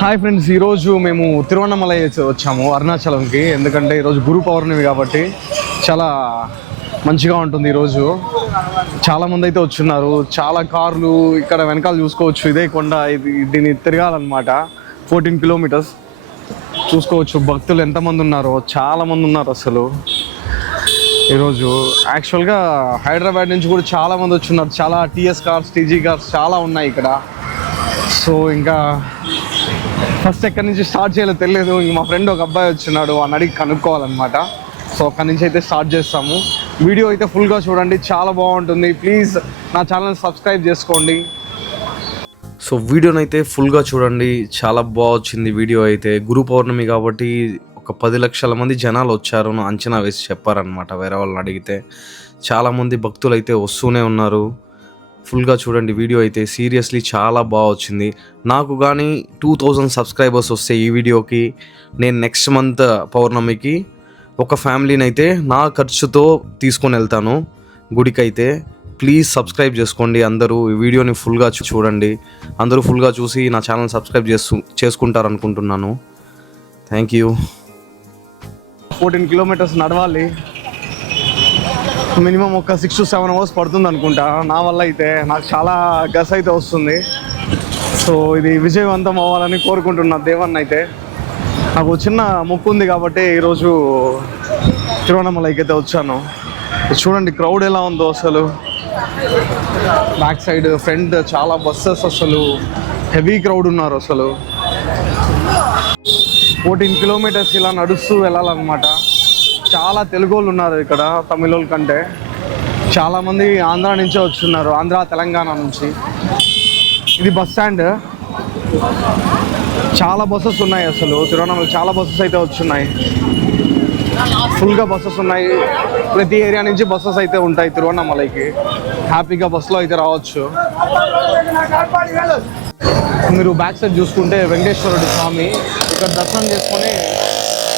Hi friends, ఈరోజు మేము తిరువన్నమలై వచ్చాము అరుణాచలంకి. ఎందుకంటే ఈరోజు గురు పౌర్ణమి కాబట్టి చాలా మంచిగా ఉంటుంది. ఈరోజు చాలామంది అయితే వచ్చున్నారు. చాలా కార్లు ఇక్కడ వెనకాల చూసుకోవచ్చు. ఇదే కొండ, దీన్ని తిరగాలన్నమాట. 14 కిలోమీటర్స్ చూసుకోవచ్చు. భక్తులు ఎంతమంది ఉన్నారో, చాలామంది ఉన్నారు అసలు. ఈరోజు యాక్చువల్గా హైదరాబాద్ నుంచి కూడా చాలామంది వచ్చున్నారు. చాలా టీఎస్ కార్స్, టీజీ కార్స్ చాలా ఉన్నాయి ఇక్కడ. సో ఇంకా ఫస్ట్ ఎక్కడి నుంచి స్టార్ట్ చేయాలో తెలియదు. ఇంక మా ఫ్రెండ్ ఒక అబ్బాయి వచ్చినాడు, వాడిని అడిగి కనుక్కోవాలన్నమాట. సో అక్కడి నుంచి అయితే స్టార్ట్ చేస్తాము. వీడియో అయితే ఫుల్గా చూడండి, చాలా బాగుంటుంది. ప్లీజ్ నా ఛానల్ సబ్స్క్రైబ్ చేసుకోండి. సో వీడియోని అయితే ఫుల్గా చూడండి, చాలా బాగా వచ్చింది వీడియో అయితే. గురు పౌర్ణమి కాబట్టి ఒక 10 లక్షల మంది జనాలు వచ్చారు అంచనా వేసి చెప్పారనమాట వేరే వాళ్ళని అడిగితే. చాలామంది భక్తులు అయితే వస్తూనే ఉన్నారు. ఫుల్గా చూడండి వీడియో అయితే. సీరియస్లీ చాలా బాగా వచ్చింది. నాకు కానీ 2000 సబ్స్క్రైబర్స్ వస్తే ఈ వీడియోకి, నేను నెక్స్ట్ మంత్ పౌర్ణమికి ఒక ఫ్యామిలీని అయితే నా ఖర్చుతో తీసుకొని వెళ్తాను గుడికి అయితే. ప్లీజ్ సబ్స్క్రైబ్ చేసుకోండి అందరూ. ఈ వీడియోని ఫుల్గా చూడండి. అందరూ ఫుల్గా చూసి నా ఛానల్ సబ్స్క్రైబ్ చేసుకుంటారు అనుకుంటున్నాను. Thank you. 14 కిలోమీటర్స్ నడవాలి. మినిమం ఒక 6 to 7 అవర్స్ పడుతుంది అనుకుంటా. నా వల్ల అయితే నాకు చాలా గస్ అయితే వస్తుంది. సో ఇది విజయవంతం అవ్వాలని కోరుకుంటున్నా దేవన్న అయితే. నాకు చిన్న మొక్కు ఉంది కాబట్టి ఈరోజు తిరువన్నమలైకి అయితే వచ్చాను. చూడండి క్రౌడ్ ఎలా ఉందో అసలు. బ్యాక్ సైడ్, ఫ్రంట్ చాలా బస్సెస్, అసలు హెవీ క్రౌడ్ ఉన్నారు అసలు. 14 కిలోమీటర్స్ ఇలా నడుస్తూ వెళ్ళాలన్నమాట. చాలా తెలుగు వాళ్ళు ఉన్నారు ఇక్కడ, తమిళ వాళ్ళ కంటే. చాలామంది ఆంధ్ర నుంచే వచ్చున్నారు, ఆంధ్ర తెలంగాణ నుంచి. ఇది బస్ స్టాండ్. చాలా బస్సెస్ ఉన్నాయి అసలు తిరువన్నమల. చాలా బస్సెస్ అయితే వచ్చున్నాయి. ఫుల్గా బస్సెస్ ఉన్నాయి. ప్రతి ఏరియా నుంచి బస్సెస్ అయితే ఉంటాయి తిరువన్నమలైకి. హ్యాపీగా బస్సులో అయితే రావచ్చు. మీరు బ్యాక్ సైడ్ చూసుకుంటే వెంకటేశ్వరుడి స్వామి. ఇక్కడ దర్శనం చేసుకొని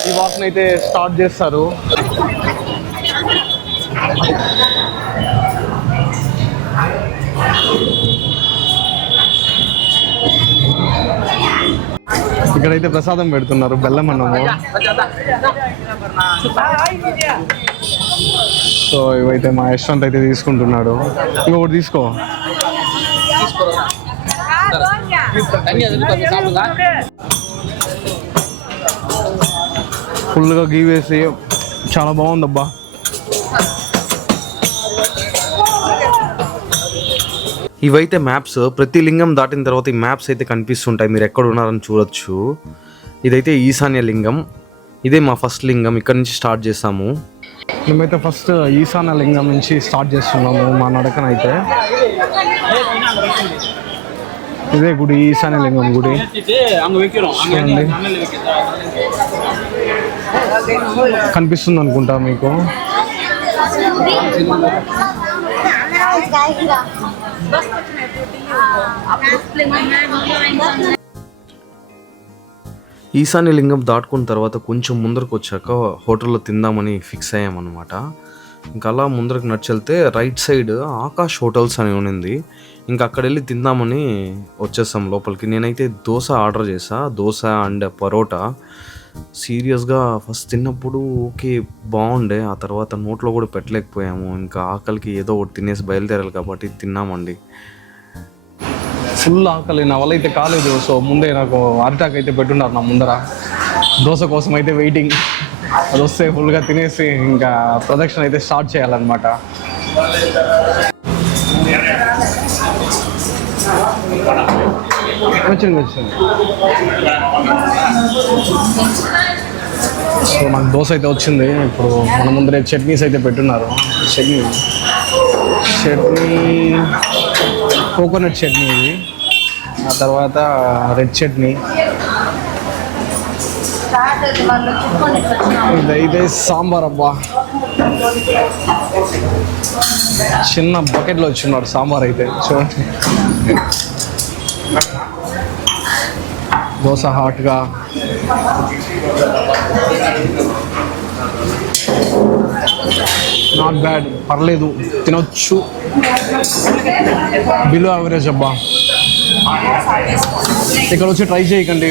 ఈ వాక్ని అయితే స్టార్ట్ చేస్తారు. ఇక్కడైతే ప్రసాదం పెడుతున్నారు, బెల్లం అన్నము. సో ఇవైతే మా యశ్వంత్ అయితే తీసుకుంటున్నాడు. ఇంకొకటి తీసుకో. ఫుల్గా గీ వేసి చాలా బాగుందబ్బా. ఇవైతే మ్యాప్స్. ప్రతి లింగం దాటిన తర్వాత ఈ మ్యాప్స్ అయితే కనిపిస్తుంటాయి, మీరు ఎక్కడ ఉన్నారని చూడొచ్చు. ఇదైతే ఈశాన్య లింగం. ఇదే మా ఫస్ట్ లింగం. ఇక్కడ నుంచి స్టార్ట్ చేసాము. మేమైతే ఫస్ట్ ఈశాన్య లింగం నుంచి స్టార్ట్ చేస్తున్నాము మా నడకనైతే. ఇదే గుడి, ఈశాన్య లింగం గుడి. కనిపిస్తుంది అనుకుంటా మీకు. ఈశాన్య లింగం దాటుకున్న తర్వాత కొంచెం ముందరకు వచ్చాక హోటల్లో తిందామని ఫిక్స్ అయ్యామన్నమాట. ఇంకా అలా ముందరకు నడిచెళ్తే రైట్ సైడ్ ఆకాష్ హోటల్స్ అని ఉన్నింది. ఇంకా అక్కడ వెళ్ళి తిందామని వచ్చేసాం లోపలికి. నేనైతే దోశ ఆర్డర్ చేసా, దోశ అండ్ పరోటా. సీరియస్గా ఫస్ట్ తిన్నప్పుడు ఓకే బాగుండే, ఆ తర్వాత నోట్లో కూడా పెట్టలేకపోయాము. ఇంకా ఆకలికి ఏదో ఒకటి తినేసి బయలుదేరాలి కాబట్టి తిన్నామండి. ఫుల్ ఆకలి, నా వల్ల అయితే కాలేదు. సో ముందే నాకు అరిటాక్ అయితే పెట్టున్నారు నా ముందర. దోశ కోసం అయితే వెయిటింగ్. అది వస్తే ఫుల్గా తినేసి ఇంకా ప్రదక్షిణ అయితే స్టార్ట్ చేయాలన్నమాట. వచ్చింది. సో నాకు దోశ అయితే వచ్చింది. ఇప్పుడు మన ముందరే చట్నీస్ అయితే పెట్టున్నారు. చట్నీ కోకోనట్ చట్నీ ఇది, ఆ తర్వాత రెడ్ చట్నీ. ఇదైతే సాంబార్. అబ్బా, చిన్న బకెట్లో వచ్చిన్నాడు సాంబార్ అయితే. చూడండి, దోశ హాట్గా. నాట్ బ్యాడ్, పర్లేదు, తినొచ్చు. బిలో యావరేజ్ అబ్బా. ఇక్కడ వచ్చి ట్రై చేయకండి,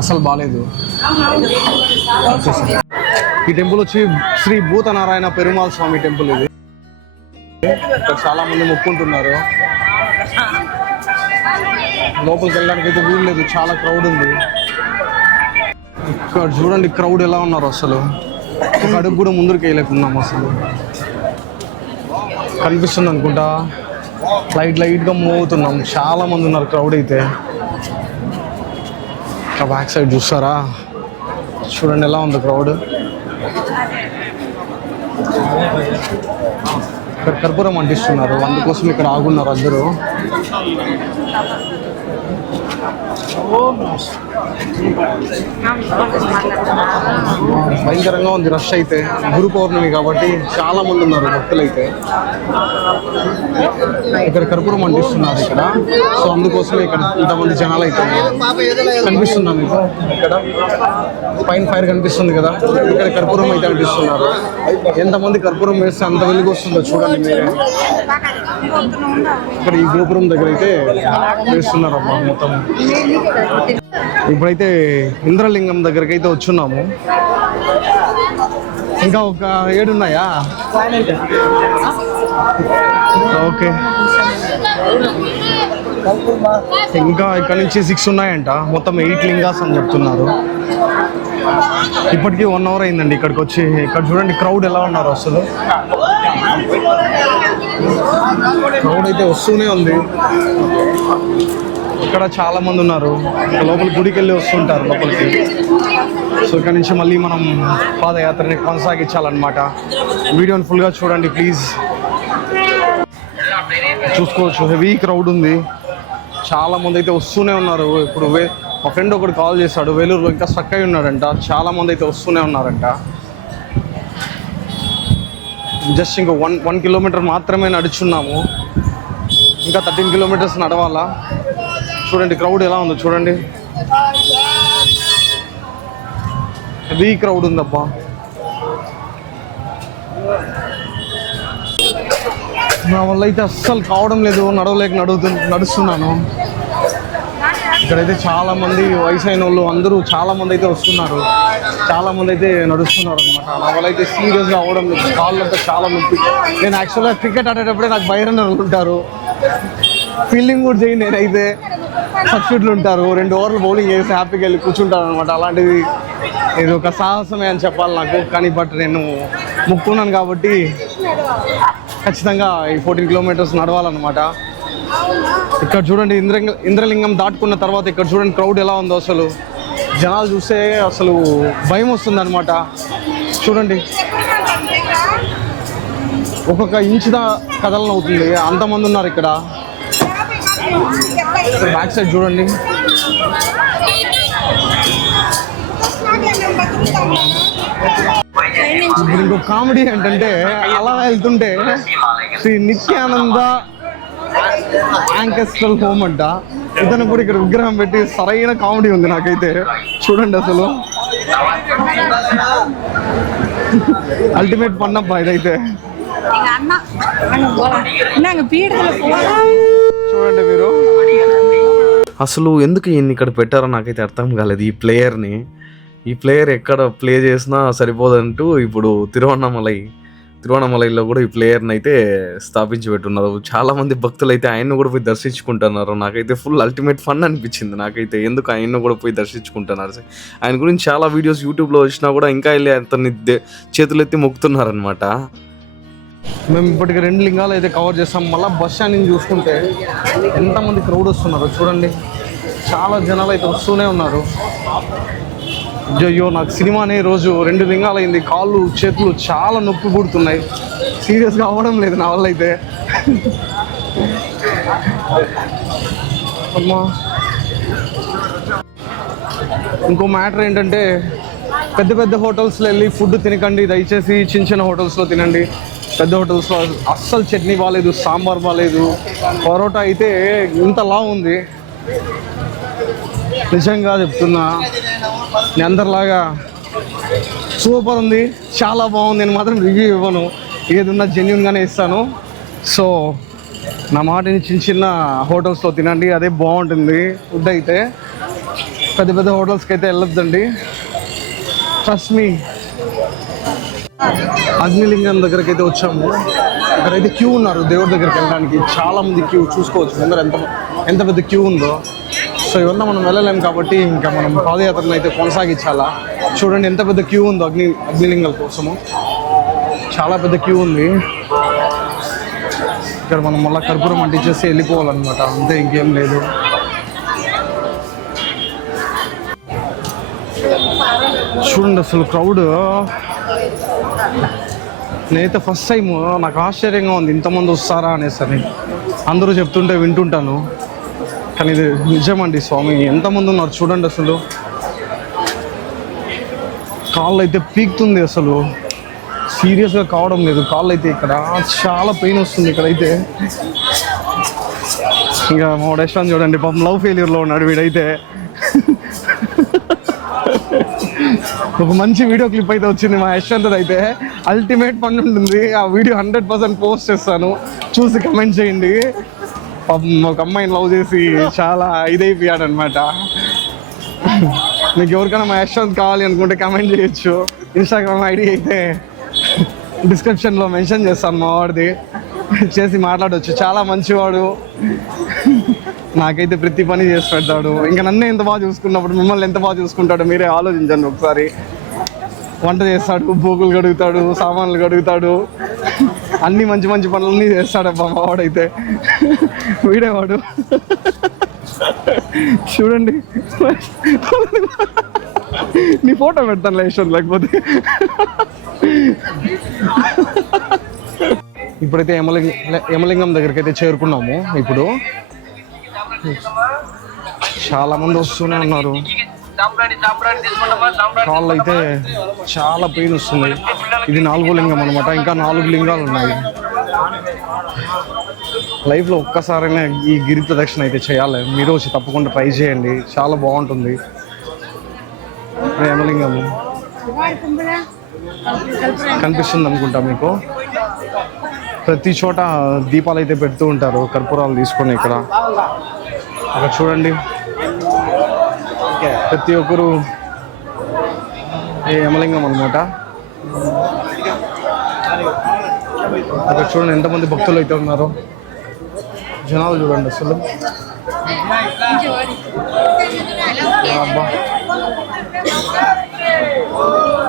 అసలు బాగాలేదు. ఈ టెంపుల్ వచ్చి శ్రీ భూతనారాయణ పెరుమాళ్ స్వామి టెంపుల్ ఇది. ఇక్కడ చాలా మంది మొక్కుంటున్నారు. లోపలికి వెళ్ళడానికి అయితే వీలు లేదు, చాలా క్రౌడ్ ఉంది. ఇక్కడ చూడండి క్రౌడ్ ఎలా ఉన్నారు, అసలు ఒక అడుగు కూడా ముందుకు వేయలేకున్నాం. అసలు కనిపిస్తుంది అనుకుంటా, లైట్గా మూవ్ అవుతున్నాం. చాలా మంది ఉన్నారు క్రౌడ్ అయితే. బ్యాక్ సైడ్ చూస్తారా, చూడండి ఎలా ఉంది క్రౌడ్. ఇక్కడ కర్పూరం అంటిస్తున్నారు, అందుకోసం ఇక్కడ ఆగున్నారు అందరూ. భయంకరంగా ఉంది రష్ అయితే. గురు పౌర్ణమి కాబట్టి చాలా మంది ఉన్నారు భక్తులు అయితే. ఇక్కడ కర్పూరం అంటిస్తున్నారు ఇక్కడ, సో అందుకోసమే ఇక్కడ ఇంతమంది జనాలు అయితే కనిపిస్తుందా మీకు? ఇక్కడ పైన ఫైర్ కనిపిస్తుంది కదా, ఇక్కడ కర్పూరం అయితే అంటిస్తున్నారు. ఎంతమంది కర్పూరం వేస్తే అంత వెలుగు వస్తుందో చూడండి మీరే. ఇక్కడ ఈ గోపురం దగ్గర అయితే వేస్తున్నారు అమ్మా మొత్తం. ఇప్పుడైతే ఇంద్రలింగం దగ్గరికి అయితే వచ్చున్నాము. ఇంకా ఒక 7 ఉన్నాయా? ఓకే, ఇంకా ఇక్కడ నుంచి 6 ఉన్నాయంట. మొత్తం 8 లింగాస్ అని చెప్తున్నారు. ఇప్పటికీ 1 అవర్ అయిందండి ఇక్కడికి వచ్చి. ఇక్కడ చూడండి క్రౌడ్ ఎలా ఉన్నారు, అసలు క్రౌడ్ అయితే వస్తూనే ఉంది. ఇక్కడ చాలా మంది ఉన్నారు. లోపలికి గుడికి వెళ్ళి వస్తుంటారు లోపలికి. సో ఇక్కడ నుంచి మళ్ళీ మనం పాదయాత్రని కొనసాగించాలన్నమాట. వీడియోని ఫుల్గా చూడండి ప్లీజ్. చూసుకోవచ్చు హెవీ క్రౌడ్ ఉంది, చాలా మంది అయితే వస్తూనే ఉన్నారు. ఇప్పుడు మా ఫ్రెండ్ ఒకటి కాల్ చేశాడు, వేలూరులో ఇంకా స్టక్ అయి ఉన్నాడంట. చాలా మంది అయితే వస్తూనే ఉన్నారంట. జస్ట్ ఇంకా 1 కిలోమీటర్ మాత్రమే నడుచున్నాము, ఇంకా 13 కిలోమీటర్స్ నడవాలా. చూడండి క్రౌడ్ ఎలా ఉందో చూడండి, హెవీ క్రౌడ్ ఉందబ్బా. నా వల్ల అయితే అస్సలు కావడం లేదు, నడవలేక నడుస్తున్నాను. ఇక్కడైతే చాలా మంది వయసు అయిన వాళ్ళు అందరూ చాలా మంది అయితే వస్తున్నారు, చాలా మంది అయితే నడుస్తున్నారు అనమాట. నా వల్ల అయితే సీరియస్గా అవ్వడం లేదు, కాళ్ళు అంతా చాలా నొప్పి. నేను యాక్చువల్గా క్రికెట్ ఆడేటప్పుడే నాకు బైరన్ ఉంటారు, ఫీల్డింగ్ కూడా చేయను. నేనైతే సబ్స్టిట్యూట్లు ఉంటారు, 2 ఓవర్లు బౌలింగ్ చేసి హ్యాపీగా వెళ్ళి కూర్చుంటాను అనమాట. అలాంటిది ఇది ఒక సాహసమే అని చెప్పాలి నాకు. కానీ బట్ నేను మొక్కున్నాను కాబట్టి ఖచ్చితంగా ఈ 14 కిలోమీటర్స్ నడవాలన్నమాట. ఇక్కడ చూడండి ఇంద్రలింగం దాటుకున్న తర్వాత ఇక్కడ చూడండి క్రౌడ్ ఎలా ఉందో. అసలు జనాలు చూస్తే అసలు భయం వస్తుంది అనమాట. చూడండి ఒక్కొక్క ఇంచు కదలను అవుతుంది, అంతమంది ఉన్నారు ఇక్కడ. బ్యాక్ సైడ్ చూడండి, ఇప్పుడు ఇంకో కామెడీ ఏంటంటే అలా వెళ్తుంటే శ్రీ నిత్యానంద యాంకెస్ట్రల్ హోమ్ అంట, ఇతను కూడా ఇక్కడ విగ్రహం పెట్టి సరైన కామెడీ ఉంది నాకైతే. చూడండి అసలు అల్టిమేట్ పన్నప్ప ఇదైతే. చూడండి మీరు అసలు ఎందుకు ఈయన్ని ఇక్కడ పెట్టారో నాకైతే అర్థం కాలేదు. ఈ ప్లేయర్ ఎక్కడ ప్లే చేసినా సరిపోదంటూ ఇప్పుడు తిరువణమలైలో కూడా ఈ ప్లేయర్ని అయితే స్థాపించి పెట్టున్నారు. చాలామంది భక్తులు అయితే ఆయన్ని కూడా పోయి దర్శించుకుంటున్నారు. నాకైతే ఫుల్ అల్టిమేట్ ఫన్ అనిపించింది నాకైతే, ఎందుకు ఆయన్ని కూడా పోయి దర్శించుకుంటున్నారు. ఆయన గురించి చాలా వీడియోస్ యూట్యూబ్లో వచ్చినా కూడా ఇంకా వెళ్ళి అతన్ని చేతులెత్తి మొక్కుతున్నారనమాట. మేము ఇప్పటికి 2 లింగాలు అయితే కవర్ చేస్తాం. మళ్ళీ బస్ స్టాండ్ని చూసుకుంటే ఎంతమంది క్రౌడ్ వస్తున్నారు చూడండి, చాలా జనాలు అయితే వస్తూనే ఉన్నారు. అయ్యో నాకు సినిమానే రోజు 2 లింగాలు అయింది, కాళ్ళు చేతులు చాలా నొప్పి పుడుతున్నాయి. సీరియస్గా అవ్వడం లేదు నా వల్ల అయితే. అమ్మా ఇంకో మ్యాటర్ ఏంటంటే పెద్ద హోటల్స్లో వెళ్ళి ఫుడ్ తినకండి దయచేసి, చిన్న హోటల్స్లో తినండి. పెద్ద హోటల్స్లో అస్సలు చట్నీ బాగాలేదు, సాంబార్ బాగాలేదు, పరోటా అయితే ఇంతలా ఉంది. నిజంగా చెప్తున్నా, నేను అందరిలాగా సూపర్ ఉంది, చాలా బాగుంది. నేను మాత్రం రివ్యూ ఇవ్వను, ఏది ఉన్నా జెన్యున్గానే ఇస్తాను. సో నా మాటని చిన్న చిన్న హోటల్స్లో తినండి, అదే బాగుంటుంది. ఫుడ్ అయితే పెద్ద పెద్ద హోటల్స్కి అయితే వెళ్ళొద్దండి, ట్రస్ట్ మీ. అగ్నిలింగం దగ్గరికి అయితే వచ్చాము. ఇక్కడైతే క్యూ ఉన్నారు దేవుడి దగ్గరికి వెళ్ళడానికి. చాలా మంది క్యూ చూసుకోవచ్చు ముందర ఎంత పెద్ద క్యూ ఉందో. సో ఇవన్నీ మనం వెళ్ళలేము కాబట్టి ఇంకా మనం పాదయాత్రను అయితే కొనసాగించాలా. చూడండి ఎంత పెద్ద క్యూ ఉందో అగ్నిలింగం కోసము. చాలా పెద్ద క్యూ ఉంది. ఇక్కడ మనం మళ్ళీ కర్పూరం అంటించేసి వెళ్ళిపోవాలన్నమాట, అంతే, ఇంకేం లేదు. చూడండి అసలు క్రౌడ్. నేనైతే ఫస్ట్ టైం నాకు ఆశ్చర్యంగా ఉంది ఇంతమంది వస్తారా అనేసరి. అందరూ చెప్తుంటే వింటుంటాను, కానీ ఇది నిజమండి స్వామి. ఎంతమంది ఉన్నారు చూడండి. అసలు కాళ్ళు అయితే పీకుతుంది, అసలు సీరియస్గా కావడం లేదు కాళ్ళు అయితే. ఇక్కడ చాలా పెయిన్ వస్తుంది ఇక్కడైతే. ఇంకా మా యశ్వంత్ చూడండి పాపం లవ్ ఫెయిల్యూర్లో ఉన్నాడు వీడైతే. ఒక మంచి వీడియో క్లిప్ అయితే వచ్చింది మా యశ్వంత్ అయితే, అల్టిమేట్ పని ఉంటుంది. ఆ వీడియో 100% పోస్ట్ చేస్తాను, చూసి కమెంట్ చేయండి. పాపం ఒక అమ్మాయిని లవ్ చేసి చాలా ఇదైపోయాడు అనమాట. మీకు ఎవరికైనా మా యశ్వంత్ కావాలి అనుకుంటే కమెంట్ చేయొచ్చు. ఇన్స్టాగ్రామ్ ఐడి అయితే డిస్క్రిప్షన్లో మెన్షన్ చేస్తాను మా వాడిది, చేసి మాట్లాడవచ్చు. చాలా మంచివాడు, నాకైతే ప్రతి పని చేసి పెడతాడు. ఇంకా నన్ను ఎంత బాగా చూసుకున్నప్పుడు మిమ్మల్ని ఎంత బాగా చూసుకుంటాడో మీరే ఆలోచించండి ఒకసారి. వంట చేస్తాడు, బోకులు కడుగుతాడు, సామాన్లు కడుగుతాడు, అన్ని మంచి మంచి పనులన్నీ చేస్తాడబ్బా మా వాడైతే. వీడేవాడు చూడండి. నీ ఫోటో పెడతాను లేషన్, లేకపోతే. ఇప్పుడైతే యమలింగం దగ్గరికి అయితే చేరుకున్నాము. ఇప్పుడు చాలా మంది వస్తూనే ఉన్నారు. కాళ్ళు అయితే చాలా పెయిన్ వస్తుంది. ఇది 4వ లింగం అనమాట, ఇంకా 4 లింగాలు ఉన్నాయి. లైఫ్లో ఒక్కసారైనా ఈ గిరి ప్రదక్షిణ అయితే చేయాలి. మీరు వచ్చి తప్పకుండా ట్రై చేయండి, చాలా బాగుంటుంది. యమలింగము కనిపిస్తుంది అనుకుంటా మీకు. ప్రతి చోట దీపాలు అయితే పెడుతూ ఉంటారు, కర్పూరాలు తీసుకొని. ఇక్కడ చూడండి, ప్రతి ఒక్కరు యమలింగం అనమాట. అక్కడ చూడండి ఎంతమంది భక్తులు అయితే ఉన్నారు. జనాలు చూడండి అసలు. అబ్బా,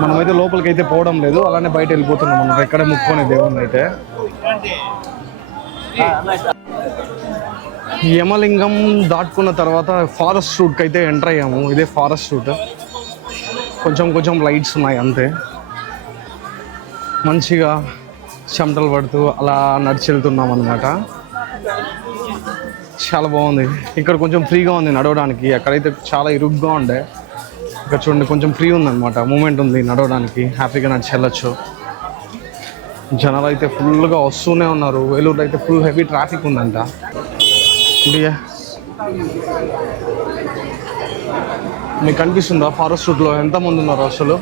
మనమైతే లోపలికి అయితే పోవడం లేదు, అలానే బయట వెళ్ళిపోతున్నాం మనం ఎక్కడే ముక్కొని దేవుణ్ణి అయితే. యమలింగం దాటుకున్న తర్వాత ఫారెస్ట్ రూట్కి అయితే ఎంటర్ అయ్యాము. ఇదే ఫారెస్ట్ రూట్. కొంచెం లైట్స్ ఉన్నాయి అంతే. మంచిగా చెమటలు పడుతూ అలా నడిచి వెళ్తున్నాం అనమాట. చాలా బాగుంది. ఇక్కడ కొంచెం ఫ్రీగా ఉంది నడవడానికి, అక్కడైతే చాలా ఇరుగ్గా ఉండే. ఇక్కడ చూడండి కొంచెం ఫ్రీ ఉందన్నమాట, మూమెంట్ ఉంది నడవడానికి, హ్యాపీగా నడిచి వెళ్ళొచ్చు. జనాలు అయితే ఫుల్గా వస్తూనే ఉన్నారు. వేలూరులో అయితే ఫుల్ హెవీ ట్రాఫిక్ ఉందంట. మీకు కనిపిస్తుందా ఫారెస్ట్ రూట్లో ఎంతమంది ఉన్నారు అసలు?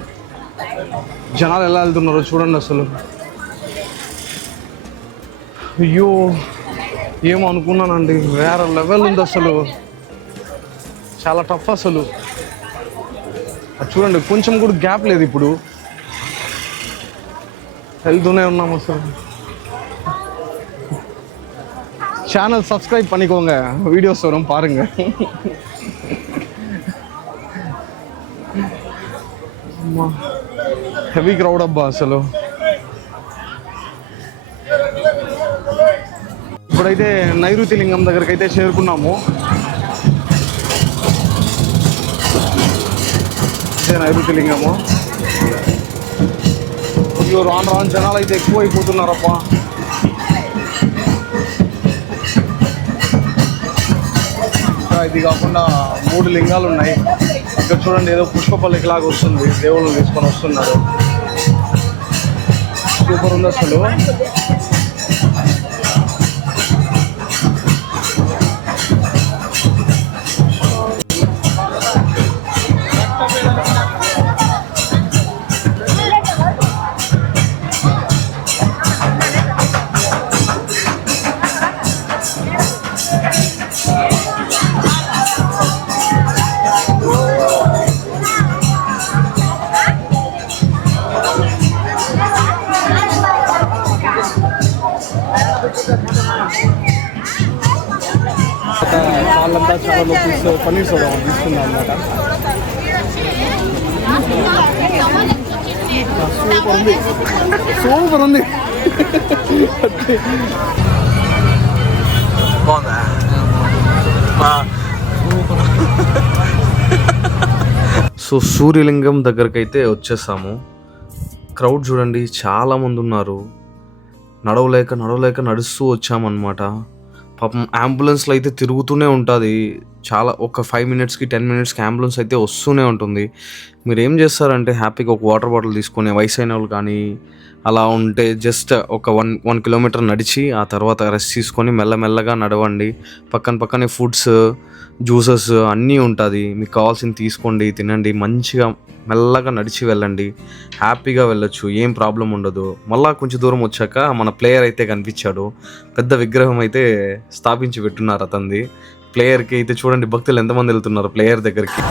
జనాలు ఎలా వెళ్తున్నారో చూడండి అసలు. అయ్యో, ఏమో అనుకున్నానండి, వేరే లెవెల్ ఉంది అసలు. చాలా టఫ్ అసలు. చూడండి కొంచెం కూడా గ్యాప్ లేదు. ఇప్పుడు వెళ్తూనే ఉన్నాం అసలు. சேனல் சப்ஸ்கிரைப் பண்ணிக்கோங்க, வீடியோஸ் வரும் பாருங்க. హెవీ క్రౌడ్ అబ్బా అసలు. ఇప్పుడైతే నైరుతి లింగం దగ్గరికి అయితే చేరుకున్నాము. ఇదే నైరుతి లింగము. అయ్యో, రాను జనాలు అయితే ఎక్కువ అయిపోతున్నారబ్బా. ఇది కాకుండా 3 లింగాలు ఉన్నాయి. ఇక్కడ చూడండి ఏదో పుష్పపల్లికి లాగా వస్తుంది, దేవుళ్ళు తీసుకొని వస్తున్నారు. సూపర్ ఉంది అసలు. వాటర్లో పన్నీర్ సోడా తీసుకున్నాం అనమాట. సూపర్ ఉంది. సో సూర్యలింగం దగ్గరికి అయితే వచ్చేసాము. క్రౌడ్ చూడండి, చాలా మంది ఉన్నారు. నడవలేక నడుస్తూ వచ్చామన్నమాట. పాపం అంబులెన్స్లో అయితే తిరుగుతూనే ఉంటుంది. చాలా ఒక 5 మినిట్స్కి 10 మినిట్స్కి అంబులెన్స్ అయితే వస్తూనే ఉంటుంది. మీరు ఏం చేస్తారంటే హ్యాపీగా ఒక వాటర్ బాటిల్ తీసుకొని, వయసు అయిన వాళ్ళు కానీ అలా ఉంటే జస్ట్ ఒక 1 కిలోమీటర్ నడిచి ఆ తర్వాత రెస్ట్ తీసుకొని మెల్లమెల్లగా నడవండి. పక్కనే ఫుడ్స్, జ్యూసెస్ అన్నీ ఉంటుంది. మీకు కావాల్సింది తీసుకోండి, తినండి, మంచిగా మెల్లగా నడిచి వెళ్ళండి. హ్యాపీగా వెళ్ళొచ్చు, ఏం ప్రాబ్లం ఉండదు. మళ్ళీ కొంచెం దూరం వచ్చాక మన ప్లేయర్ అయితే కనిపించాడు. పెద్ద విగ్రహం అయితే స్థాపించి పెట్టున్నారు అతనిది. ప్లేయర్కి అయితే చూడండి భక్తులు ఎంతమంది వెళ్తున్నారు ప్లేయర్ దగ్గరికి.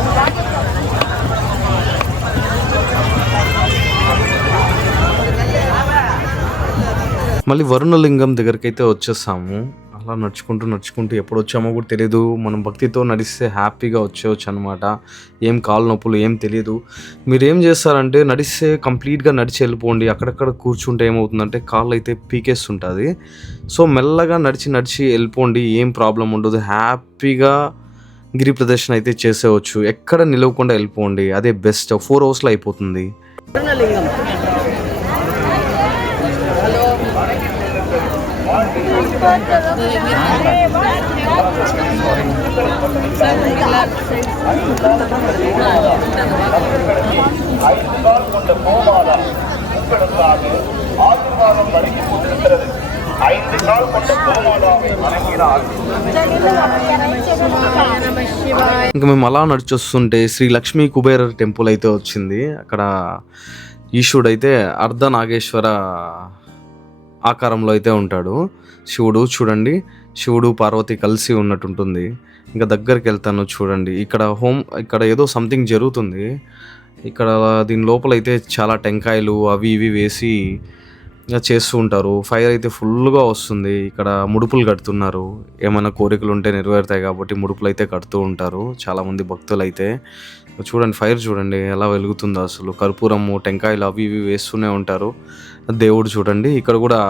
మళ్ళీ వరుణలింగం దగ్గరికి అయితే వచ్చేసాము. అలా నడుచుకుంటూ ఎప్పుడు వచ్చామో కూడా తెలియదు. మనం భక్తితో నడిస్తే హ్యాపీగా వచ్చేవచ్చు అనమాట. ఏం కాలు నొప్పులు ఏం తెలియదు. మీరు ఏం చేస్తారంటే నడిస్తే కంప్లీట్గా నడిచి వెళ్ళిపోండి. అక్కడక్కడ కూర్చుంటే ఏమవుతుందంటే కాళ్ళు అయితే పీకేస్తుంటుంది. సో మెల్లగా నడిచి వెళ్ళిపోండి, ఏం ప్రాబ్లం ఉండదు. హ్యాపీగా గిరి ప్రదర్శన అయితే చేసేవచ్చు. ఎక్కడ నిలవకుండా వెళ్ళిపోండి, అదే బెస్ట్. 4 అవర్స్లో అయిపోతుంది. ఇంకా మేము అలా నడిచొస్తుంటే శ్రీ లక్ష్మీ కుబేర టెంపుల్ అయితే వచ్చింది. అక్కడ ఈశ్వరుడు అయితే అర్ధనాగేశ్వర ఆకారంలో అయితే ఉంటాడు. శివుడు చూడండి, శివుడు పార్వతి కలిసి ఉన్నట్టుంటుంది. ఇంకా దగ్గరికి వెళ్తాను చూడండి. ఇక్కడ ఏదో సంథింగ్ జరుగుతుంది. ఇక్కడ దీని లోపల అయితే చాలా టెంకాయలు అవి ఇవి వేసి చేస్తూ ఉంటారు. ఫైర్ అయితే ఫుల్గా వస్తుంది. ఇక్కడ ముడుపులు కడుతున్నారు. ఏమైనా కోరికలు ఉంటే నెరవేరుతాయి కాబట్టి ముడుపులు అయితే కడుతూ ఉంటారు చాలామంది భక్తులు అయితే. చూడండి ఫైర్ చూడండి ఎలా వెలుగుతుందో అసలు. కర్పూరము, టెంకాయలు అవి ఇవి వేస్తూనే ఉంటారు. దేవుడు చూడండి, ఇక్కడ కూడా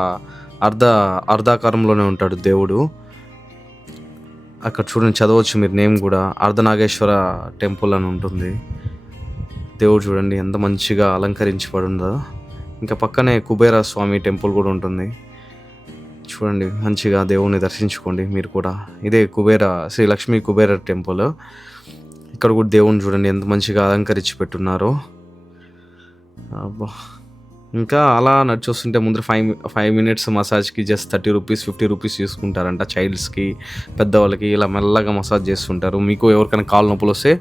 అర్ధాకారంలోనే ఉంటాడు దేవుడు. అక్కడ చూడండి, చదవచ్చు మీరు నేమ్ కూడా, అర్ధనాగేశ్వర టెంపుల్ అని ఉంటుంది. దేవుడు చూడండి ఎంత మంచిగా అలంకరించబడి ఉందో. ఇంకా పక్కనే కుబేర స్వామి టెంపుల్ కూడా ఉంటుంది. చూడండి మంచిగా దేవుణ్ణి దర్శించుకోండి మీరు కూడా. ఇదే శ్రీ లక్ష్మీ కుబేర టెంపుల్. ఇక్కడ కూడా దేవుణ్ణి చూడండి ఎంత మంచిగా అలంకరించి పెట్టున్నారో. అబ్బా, ఇంకా అలా నడిచొస్తుంటే ముందర 5 మినిట్స్ మసాజ్కి జస్ట్ 30 రూపీస్ 50 రూపీస్ తీసుకుంటారంట. చైల్డ్స్కి, పెద్దవాళ్ళకి ఇలా మెల్లగా మసాజ్ చేస్తుంటారు. మీకు ఎవరికైనా కాలు నొప్పులు వస్తే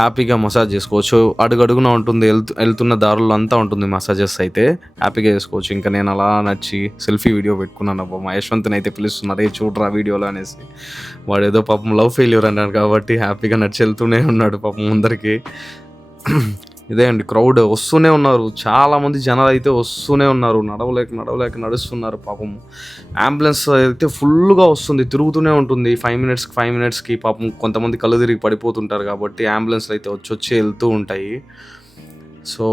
హ్యాపీగా మసాజ్ చేసుకోవచ్చు. అడుగడుగున ఉంటుంది, వెళ్తున్న దారుల్లో అంతా ఉంటుంది మసాజెస్ అయితే హ్యాపీగా చేసుకోవచ్చు. ఇంకా నేను అలా నడిచి సెల్ఫీ వీడియో పెట్టుకున్నాను. అబ్బా, మా యశ్వంత్ని అయితే పిలుస్తున్నారు, ఏ చూడరా వీడియోలో అనేసి. వాడు ఏదో పాపం లవ్ ఫెయిల్యూర్ అన్నాడు కాబట్టి హ్యాపీగా నడిచి వెళ్తూనే ఉన్నాడు పాపం ముందరికి. ఇదే అండి, క్రౌడ్ వస్తూనే ఉన్నారు. చాలామంది జనాలు అయితే వస్తూనే ఉన్నారు. నడవలేక నడుస్తున్నారు పాపం. అంబులెన్స్ అయితే ఫుల్గా వస్తుంది, తిరుగుతూనే ఉంటుంది. 5 మినిట్స్కి పాపం కొంతమంది కళ్ళు తిరిగి పడిపోతుంటారు కాబట్టి అంబులెన్స్లు అయితే వచ్చి వెళ్తూ ఉంటాయి. సో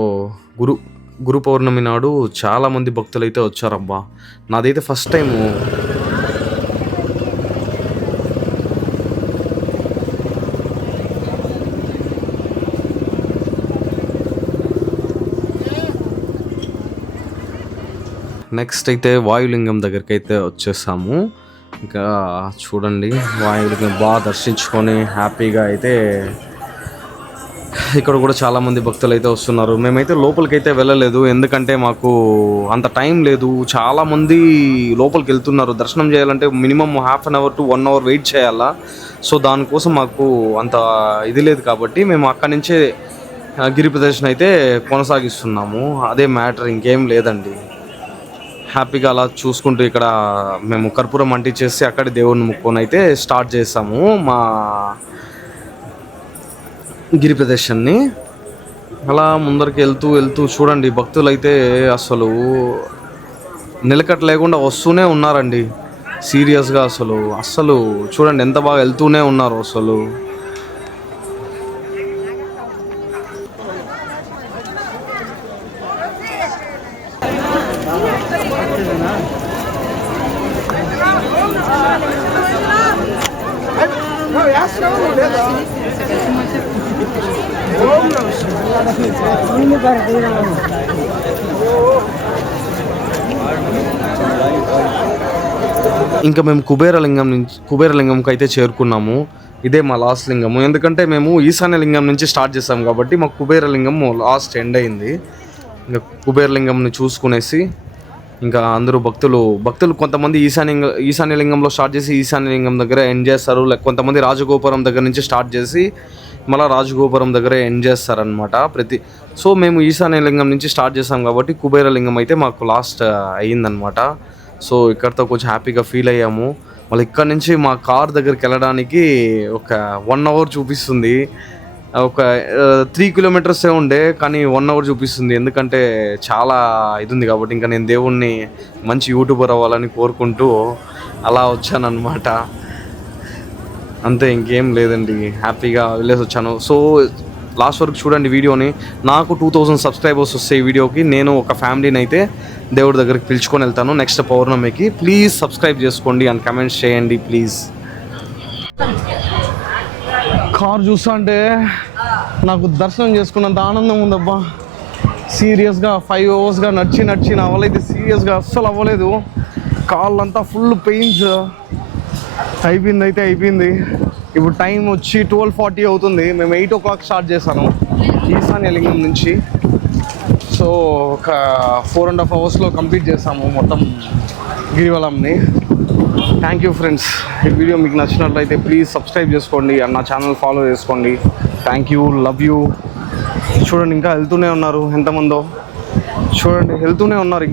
గురు పౌర్ణమి నాడు చాలామంది భక్తులు అయితే వచ్చారబ్బా. నాదైతే ఫస్ట్ టైము. నెక్స్ట్ అయితే వాయులింగం దగ్గరికి అయితే వచ్చేసాము. ఇంకా చూడండి వాయులింగం బాగా దర్శించుకొని హ్యాపీగా అయితే ఇక్కడ కూడా చాలామంది భక్తులు అయితే వస్తున్నారు. మేమైతే లోపలికైతే వెళ్ళలేదు, ఎందుకంటే మాకు అంత టైం లేదు. చాలామంది లోపలికి వెళ్తున్నారు. దర్శనం చేయాలంటే minimum ½ an hour to 1 hour wait చేయాలా. సో దానికోసం మాకు అంత ఇది లేదు కాబట్టి మేము అక్కడి నుంచే గిరి ప్రదర్శన అయితే కొనసాగిస్తున్నాము. అదే మ్యాటర్, ఇంకేం లేదండి. హ్యాపీగా అలా చూసుకుంటూ ఇక్కడ మేము కర్పూరం అంటించేసి అక్కడ దేవుడిని ముక్కొని అయితే స్టార్ట్ చేసాము మా గిరి ప్రదర్శనని. అలా ముందరికి వెళ్తూ చూడండి భక్తులు అయితే అసలు నిలకట లేకుండా వస్తూనే ఉన్నారండి. సీరియస్గా అసలు చూడండి ఎంత బాగా వెళ్తూనే ఉన్నారు అసలు. ఇంకా మేము కుబేరలింగంకి అయితే చేరుకున్నాము. ఇదే మా లాస్ట్ లింగము. ఎందుకంటే మేము ఈశాన్య లింగం నుంచి స్టార్ట్ చేసాం కాబట్టి మాకు కుబేరలింగం లాస్ట్ ఎండ్ అయింది. ఇంకా కుబేరలింగంని చూసుకునేసి ఇంకా అందరూ భక్తులు కొంతమంది ఈశాన్య లింగంలో స్టార్ట్ చేసి ఈశాన్య లింగం దగ్గర ఎండ్ చేస్తారు. కొంతమంది రాజగోపురం దగ్గర నుంచి స్టార్ట్ చేసి మళ్ళీ రాజగోపురం దగ్గర ఎండ్ చేస్తారనమాట. సో మేము ఈశాన్య లింగం నుంచి స్టార్ట్ చేసాం కాబట్టి కుబేరలింగం అయితే మాకు లాస్ట్ అయ్యిందనమాట. సో ఇక్కడితో కొంచెం హ్యాపీగా ఫీల్ అయ్యాము. మళ్ళీ ఇక్కడ నుంచి మా కార్ దగ్గరికి వెళ్ళడానికి ఒక 1 అవర్ చూపిస్తుంది. ఒక 3 కిలోమీటర్సే ఉండే కానీ 1 అవర్ చూపిస్తుంది. ఎందుకంటే చాలా ఇది ఉంది కాబట్టి. ఇంకా నేను దేవుణ్ణి మంచి యూట్యూబర్ అవ్వాలని కోరుకుంటూ అలా వచ్చానన్నమాట. అంతే, ఇంకేం లేదండి. హ్యాపీగా వెళ్ళేసి వచ్చాను. సో లాస్ట్ వరకు చూడండి వీడియోని. నాకు 2000 సబ్స్క్రైబర్స్ వస్తే ఈ వీడియోకి నేను ఒక ఫ్యామిలీని అయితే దేవుడి దగ్గరికి పిలుచుకొని వెళ్తాను నెక్స్ట్ పౌర్ణమికి. ప్లీజ్ సబ్స్క్రైబ్ చేసుకోండి అండ్ కమెంట్స్ చేయండి ప్లీజ్. కార్ చూస్తా అంటే నాకు దర్శనం చేసుకున్నంత ఆనందం ఉందబ్బా. సీరియస్గా 5 అవర్స్గా నడిచి నా వల్ల అయితే సీరియస్గా అస్సలు అవ్వలేదు. కాళ్ళంతా ఫుల్ పెయిన్స్. అయిపోయింది. ఇప్పుడు టైం వచ్చి 12:40 అవుతుంది. మేము 8 o'clock స్టార్ట్ చేశాను ఈశాన్య లింగం నుంచి. సో ఒక 4.5 అవర్స్లో కంప్లీట్ చేసాము మొత్తం గిరివలంని. Thank you friends. ఈ వీడియో మీకు నచ్చినట్లయితే ప్లీజ్ సబ్స్క్రైబ్ చేసుకోండి అండ్ నా ఛానల్ ఫాలో చేసుకోండి. Thank you, love you. చూడండి ఇంకా వెళ్తూనే ఉన్నారు. ఎంతమందో చూడండి, వెళ్తూనే ఉన్నారు.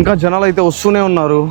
ఇంకా జనాలు అయితే వస్తూనే ఉన్నారు.